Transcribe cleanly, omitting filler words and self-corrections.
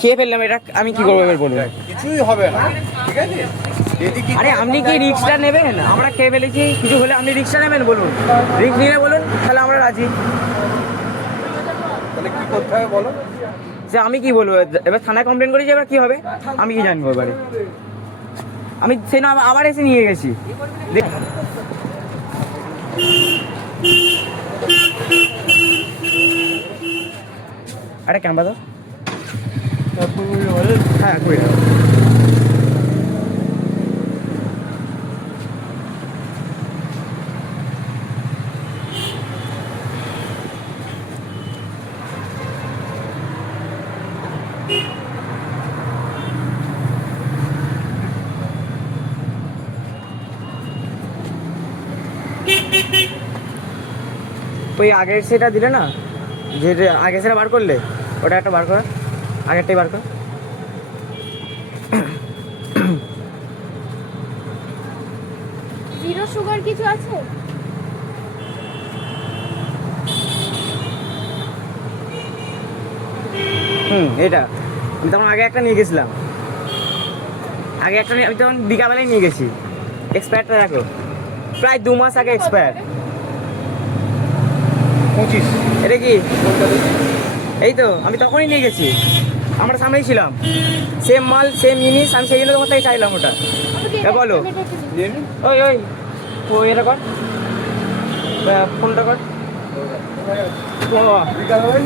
খেয়ে ফেললাম, এটা আমি কি করবো এবার বলুন? কিছুই হবে না, ঠিক আছে? আরে আপনি কি রিস্কটা নেবেন? আমরা খেয়ে ফেলেছি, কিছু হলে আপনি রিস্কটা নেবেন বলুন? রিস্ক নিয়ে বলুন, তাহলে আমরা রাজি। তাহলে কি করতে হবে বলো? সে আমি কি বলবো এবার? থানায় কমপ্লেন করেছি, এবার কি হবে আমি কি জানবো? এবারে আমি সেই না আবার এসে নিয়ে গেছি। আরে ক্যাম্পা দাও। হ্যাঁ করে দাও। ওই আগের সেটা দিলে না, যে আগে সেটা বার করলে, ওটা একটা বার কর, আগেরটাই বার কর। জিরো সুগার কিছু আছে? এটা আমি তখন আগে একটা নিয়ে গেছিলাম, আগে একটা আমি তখন বিকাবেলায় নিয়ে গেছি। এক্সপায়ারটা দেখো, প্রায় 2 মাস আগে এক্সপায়ার। 25 এটা কি? এই তো আমি তখনই নিয়ে গেছি, আমরা সামনেই ছিলাম, সেম মাল সেম জিনিস, আমি সেই জন্য তোমার থেকে চাইলাম ওটা। বলো। নিয়ে নিন। ওই ওই ওই এটা কর, ফোনটা কর। বিকালবেলায়